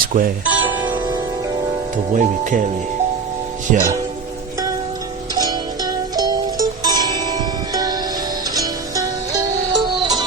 P-Square, the way we carry, yeah.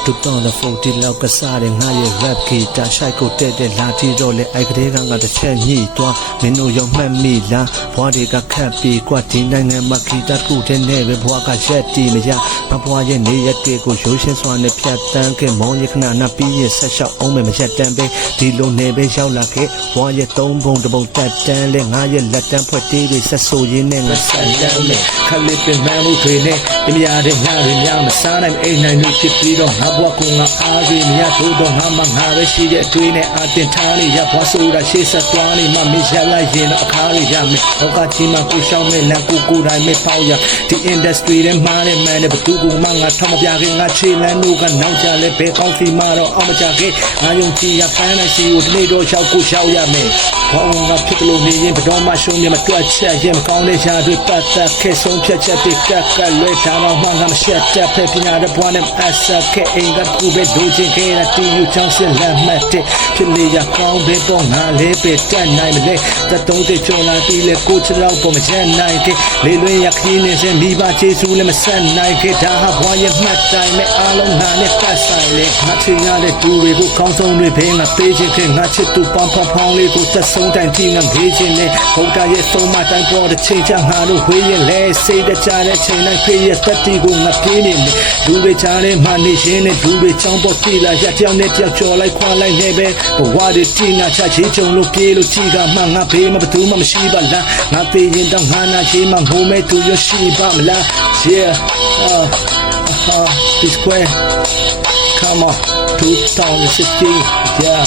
2014 လောက်ကစားတဲ့ငါရဲ့ rap ဂီတာရှိုက်ကိုတဲ့တဲ့လာတီတော့လေအိုက်ကလေးကငါတစ်ချက်ညှိသွားမင်းတို့ရောမှတ်မိလားဘွားတွေကခတ်ပြီးကွာဒီနိုင်ငံမှာဂီတာတစ်ခုတည်းနဲ့ပဲဘွားကရက်တီမရငါဘွားရဲ့နေရက်တွေကိုရိုးရှင်းစွာနဲ့ဖြတ်တန်းခဲ့မောင်းရခဏနာပြီးရဲ့ဆက်လျှောက်အောင်မယ်မရက်တန်းပဲဒီလိုနေပဲရောက်လာခဲ့ဘွားရဲ့သုံးပုံတစ်ပုံတက်တန်းလဲငါရဲ့လက်တန်းဖွဲ့တေးတွေဆက်ဆိုရင်းနဲ့ငါဆက်တန်းလဲခလေးပင်မမှုတွေနဲ့အမြားတဲ့ညတွေများမစားနိုင်အိမ်နိုင်လို့ဖြစ်ပြီးတော့ငါဘွားကငါအားရမရထိုးတော့ငါမှငါပဲရှိတဲ့အတွေ့နဲ့အတင်ထားနေရဘွားဆိုတာရှေ့ဆက်သွားနေမှမရလိုက်ရင်တော့အခါရရမယ်ဟောကချင်းမှာကိုရှောင်းမဲ့လမ်းကိုတိုင်းမဲ့ပေါက်ရဒီ industry ထဲမှာနဲ့မှန်တဲ့ဘသူကမှငါထောက်မပြခင်ငါခြေလမ်းတို့ကနောက်ကြလဲဘယ်ကောင်းစီမှာတော့အောင်မကြခဲ့ငါယုံကြည်ရပန်းနိုင်စီကိုဒီနေ့တော့ရှောက်ကိုရှောက်ရမယ်ဘောင်းငါဖြစ်လို့နေရင်ဘတော်မှရှုံးမြမတွက်ချက်ရင်မကောင်းတဲ့ရှားတွေပတ်သက်ခဲ့ဆုံးဖြတ်ချက်တွေကလွဲထားတော့မှငါမရှက်တဲ့ဖက်ပညာတဲ့ဘွားနဲ့အဆက်ခဲ့အိမ်ကကူပဲဒိုးချင်ခဲ့တဲ့တီယူချောင်းစလက်မှတ်တဲ့ဖြစ်လေရကောင်းပဲတော့ငါလေးပဲတက်နိုင်မလဲတတုံးတဲ့ကြော်လာပြီးလေကိုချလောက်ပေါ်မချက်နိုင်ခဲ့လေလွင်ရခင်းနေစမိဘကျေးဇူးလည်းမဆက်နိုင်ခဲ့ဒါဟာဘွားရဲ့မှတ်တိုင်းနဲ့အားလုံးငါနဲ့ပတ်ဆိုင်လေငါချင်ရတဲ့သူတွေကိုကောင်းဆုံးတွေပဲငါပေးချင်ခဲ့ငါချစ်သူပေါင်းဖောင်းလေးကိုသက်ဆုံးတိုင်းထိငါဖေးချင်နဲ့ဘုရားရဲ့ဆုံးမတိုင်းပေါ်တဲ့ချိန်ချငါတို့ဝေးရင်လဲစိတ်တကြတဲ့ချိန်တိုင်းဖေးရဲ့သက်တီကိုငါပြေးနေတယ်လူတွေချားတဲ့မှနေရှင်နဲ့လူတွေချောင်းပေါ်ပြေးလာရကြောင်နဲ့ကြောက်ချော်လိုက်ခွာလိုက်နေပဲဘဝတွေတိနာချချေချုံလို့ပြေးလို့ချီကမှငါဖေးမဘသူမှမရှိပါလားငါသေးရင်တော့ငါနာချေမှမိုးမဲသူရရှိပါမလား yeah P-Square come on 2016 yeah